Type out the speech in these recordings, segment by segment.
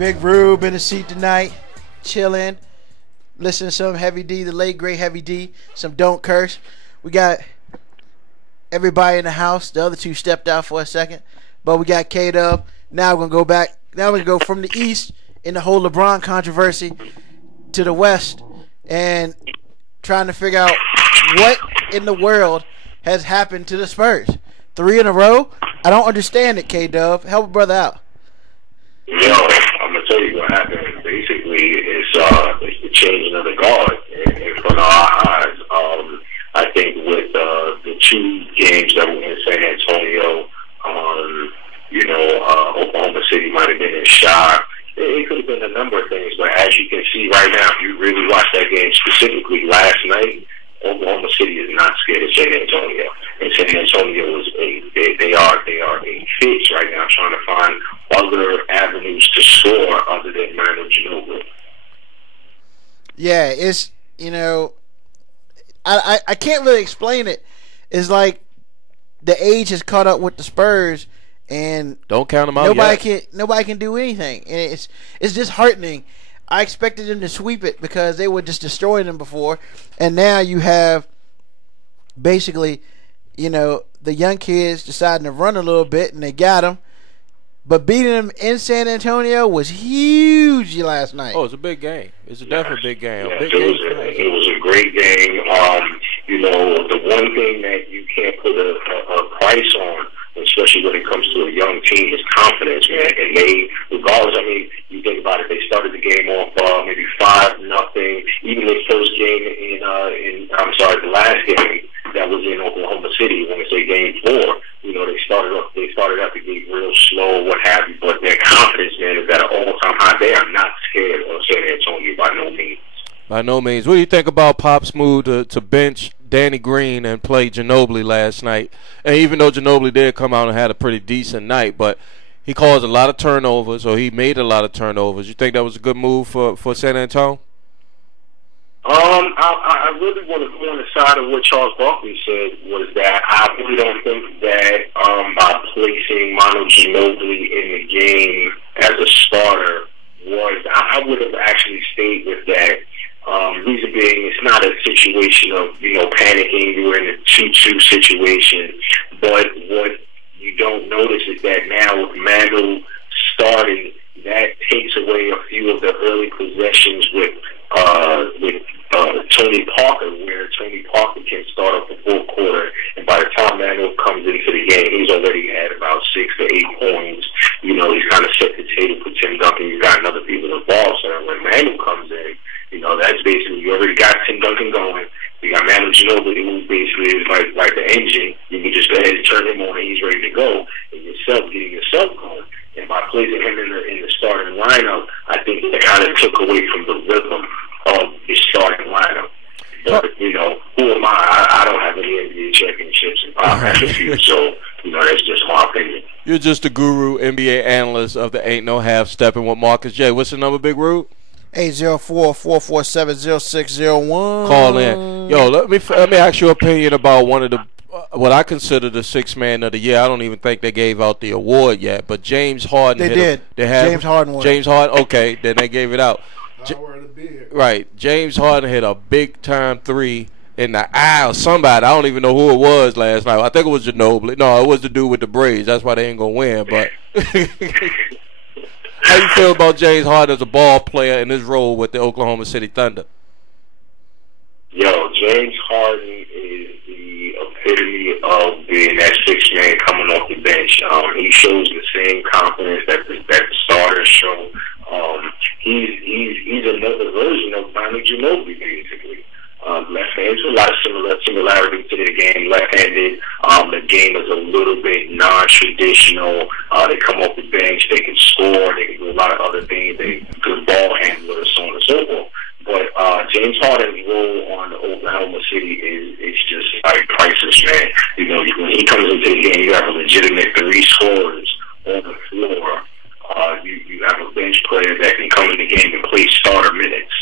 Big Rube in the seat tonight, chilling, listening to some Heavy D, the late great Heavy D, some Don't Curse. We got everybody in the house. The other two stepped out for a second, but we got K-Dub. Now we're gonna go back. Now we're gonna go from the East in the whole LeBron controversy to the West and trying to figure out what in the world has happened to the Spurs. 3 in a row? I don't understand it, K-Dub. Help a brother out. Yo, I'm gonna tell you what happened. Basically, it's the changing of the guard in front of our eyes. I think with the 2 games that were in San Antonio, Oklahoma City might have been in shock. It could have been a number of things, but as you can see right now, if you really watch that game specifically last night, Oklahoma City is not scared of San Antonio, and San Antonio was they are a fix right now, trying to find other avenues to score other than Manu Ginobili. Yeah, it's I can't really explain it. It's like the age has caught up with the Spurs, and don't count them out. Nobody can do anything, and it's disheartening. I expected them to sweep it because they were just destroying them before, and now you have basically, the young kids deciding to run a little bit, and they got them. But beating them in San Antonio was huge last night. Oh, it's a big game. It's a definitely big game. Yes, it was a great game. The one thing that you can't put a price on, especially when it comes to a young team, is confidence, man. And they, regardless, you think about it, they started the game off maybe 5-0. Even the first game the last game that was in Oklahoma City, when it's game 4, they started out the gate real slow, what have you, but their confidence, man, is at an all-time high. They are not scared of San Antonio by no means. By no means. What do you think about Pop's move to bench Danny Green and play Ginobili last night? And even though Ginobili did come out and had a pretty decent night, but he caused a lot of turnovers, or he made a lot of turnovers. You think that was a good move for San Antonio? I really want to go on the side of what Charles Barkley said, was that I really don't think that by placing Manu Ginobili in the game as a starter I would have actually stayed with that. Reason being, it's not a situation of, panicking. You were in a 2-2 situation. But what you don't notice is that now with Manu starting, that takes away a few of the early possessions with Tony Parker, where Tony Parker can start up the fourth quarter, and by the time Manu comes into the game, he's already had about 6 to 8 points. He's kind of set the table for Tim Duncan. You've got other people involved, so when Manu comes in, that's basically, you already got Tim Duncan going. You got Manu Ginobili, who basically is like the engine. You can just go ahead and turn him on, and he's ready to go. And getting yourself going. And by placing him in the starting lineup, I think it kind of took away from the rhythm of the starting lineup. But, who am I? I don't have any NBA championships, and I have a few, so, that's just my opinion. You're just the guru NBA analyst of the Ain't No Half Steppin' with Marcus J. What's the number, Big Rude? 804-447-0601. Call in. Yo, let me ask your opinion about one of the what I consider the 6th man of the year. I don't even think they gave out the award yet, but James Harden. They did. James Harden won. James Harden. Okay, then they gave it out. Right. James Harden hit a big time 3 in the eye of somebody. I don't even know who it was last night. I think it was Ginobili. No, it was the dude with the braids. That's why they ain't gonna win. But how you feel about James Harden as a ball player in his role with the Oklahoma City Thunder? Yo, James Harden is the epitome of being that 6th man coming off the bench. He shows the same confidence that the starters show. He's another version of Manu Ginobili, basically. Left-handed, a lot of similarity to the game. Left-handed, the game is a little bit non-traditional. They come off the bench, they can score, they can do a lot of other things. They good ball handlers, so on and so forth. But James Harden's role on Oklahoma City is just like priceless, man. When he comes into the game, you have a legitimate 3 scorers on the floor. You have a bench player that can come in the game and play starter minutes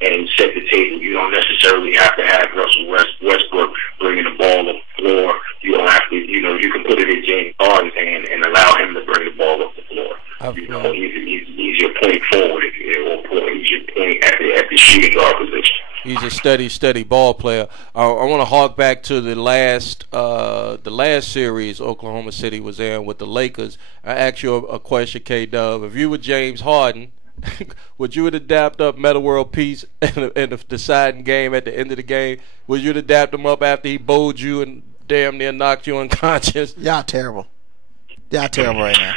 and set the table. You don't necessarily have to have Russell Westbrook bringing the ball up the floor. You don't have to, you can put it in James Harden's hand and allow him to bring the ball up the floor. He's your point forward, or point at the shooting guard position. He's a steady ball player. I want to hark back to the last series Oklahoma City was in with the Lakers. I asked you a question, K-Dub. If you were James Harden, would you adapt up Meta World Peace in the deciding game at the end of the game? Would you adapt him up after he bowled you and damn near knocked you unconscious? Y'all terrible. Y'all terrible right now.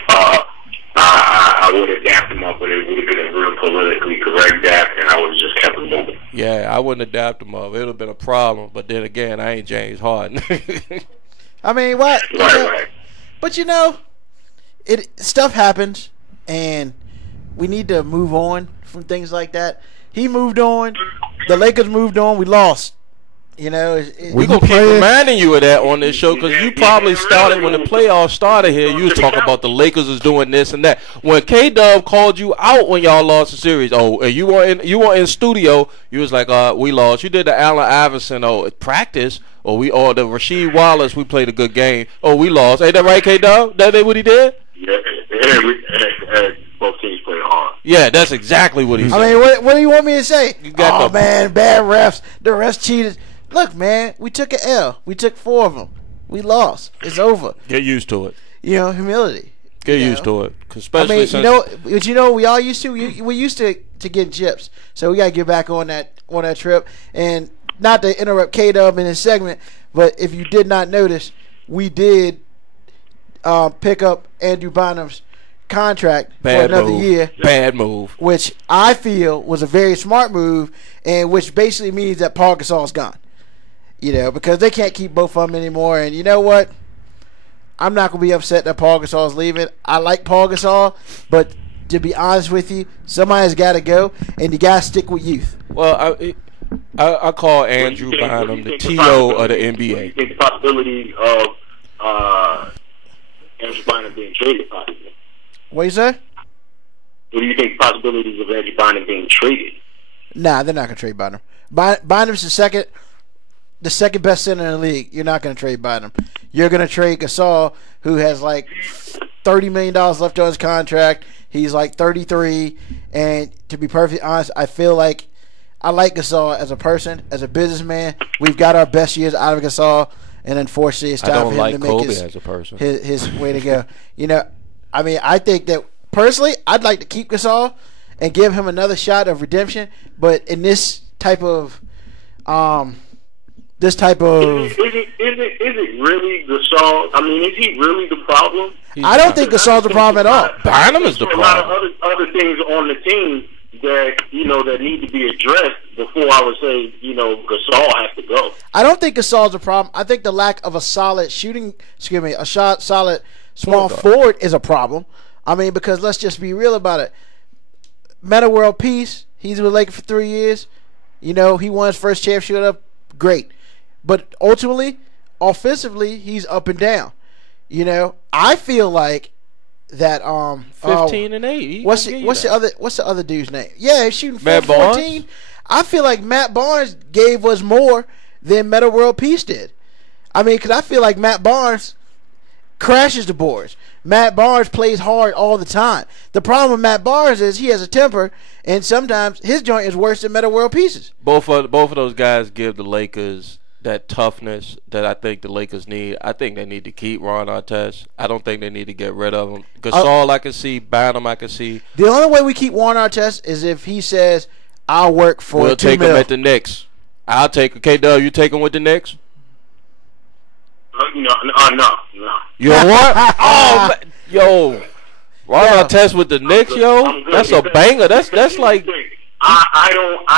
I would have dapped him up, but it would have been a real politically correct dap, and I would have just kept him moving. Yeah, I wouldn't adapt him up. It would have been a problem. But then again, I ain't James Harden. I mean, what? Right. But stuff happens, and we need to move on from things like that. He moved on. The Lakers moved on. We lost. We gonna keep reminding you of that on this show because you probably started when the playoffs started here. You was talking about the Lakers is doing this and that. When K-Dub called you out when y'all lost the series, and you were in studio, you was like, we lost. You did the Allen Iverson, practice, or the Rasheed Wallace, we played a good game. We lost. Ain't that right, K-Dub? That what he did? Yeah, both teams played hard. Yeah, that's exactly what he said. I mean, what do you want me to say? Man, bad refs. The refs cheated. Look, man, we took an L. We took 4 of them. We lost. It's over. Get used to it. Humility. Get used to it. Especially since we all used to. We used to getting chips. So we got to get back on that trip. And not to interrupt K-Dub in his segment, but if you did not notice, we did pick up Andrew Bynum's contract for another year. Bad move. Which I feel was a very smart move, and which basically means that Paul Gasol's gone. Because they can't keep both of them anymore. And you know what? I'm not going to be upset that Paul Gasol's leaving. I like Paul Gasol, but to be honest with you, somebody's got to go, and you got to stick with youth. Well, I call Andrew Bynum the T.O. of the NBA. You think the possibility of Andrew Bynum being traded possibly? What you say? What do you think the possibilities of Andrew Bynum being traded? Nah, they're not going to trade Bynum. Bynum's the second best center in the league. You're not going to trade Bynum. You're going to trade Gasol, who has like $30 million left on his contract. He's like 33. And to be perfectly honest, I feel like I like Gasol as a person, as a businessman. We've got our best years out of Gasol, and unfortunately, it's time for him to make Kobe as a person. His way to go. I mean, I think that personally, I'd like to keep Gasol and give him another shot of redemption. But in this type of Is it really Gasol? I mean, is he really the problem? I don't think Gasol's the problem at all. Bynum is the problem. A lot of other things on the team that that need to be addressed before I would say Gasol has to go. I don't think Gasol's a problem. I think the lack of a solid solid small forward is a problem. I mean, because let's just be real about it. Meta World Peace. He's with Lakers for 3 years. He won his first championship up. Great. But ultimately, offensively, he's up and down. I feel like that 15 and 8. What's the other dude's name? Yeah, he's shooting 14. I feel like Matt Barnes gave us more than Meta World Peace did. I mean, because I feel like Matt Barnes crashes the boards. Matt Barnes plays hard all the time. The problem with Matt Barnes is he has a temper, and sometimes his joint is worse than Meta World Peace's. Both of those guys give the Lakers that toughness that I think the Lakers need. I think they need to keep Ron Artest. I don't think they need to get rid of him. Gasol, I can see. Bynum, I can see. The only way we keep Ron Artest is if he says, "I'll work for we'll $2 take million." him at the Knicks. I'll take K-Dub. You take him with the Knicks? No. You know what? Yo, Ron Artest with the Knicks, yo. That's a banger. That's like. I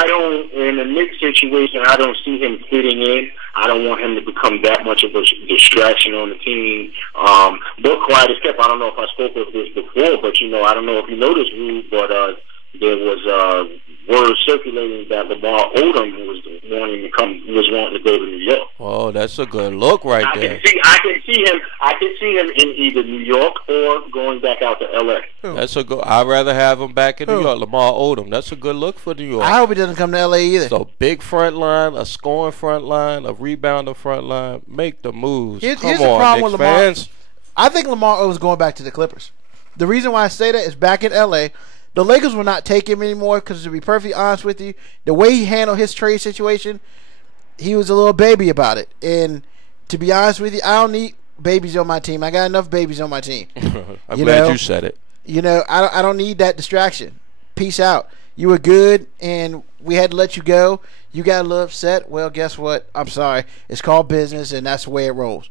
don't in the Knicks situation. I don't see him fitting in. I don't want him to become that much of a distraction on the team. But quiet as kept. I don't know if I spoke of this before, but I don't know if you know this, Rude, but there was word circulating that Lamar Odom was wanting to go to New York. Oh, that's a good look right there. I can see him in either New York or going back out to L.A. That's a good. I'd rather have him back in New York. Lamar Odom. That's a good look for New York. I hope he doesn't come to L.A. either. So big front line, a scoring front line, a rebounder front line. Make the moves. Here's the problem with Lamar. I think Lamar Odom's going back to the Clippers. The reason why I say that is back in L.A., the Lakers will not take him anymore because, to be perfectly honest with you, the way he handled his trade situation, he was a little baby about it. And to be honest with you, I don't need babies on my team. I got enough babies on my team. I'm glad you said it. I don't need that distraction. Peace out. You were good, and we had to let you go. You got a little upset. Well, guess what? I'm sorry. It's called business, and that's the way it rolls.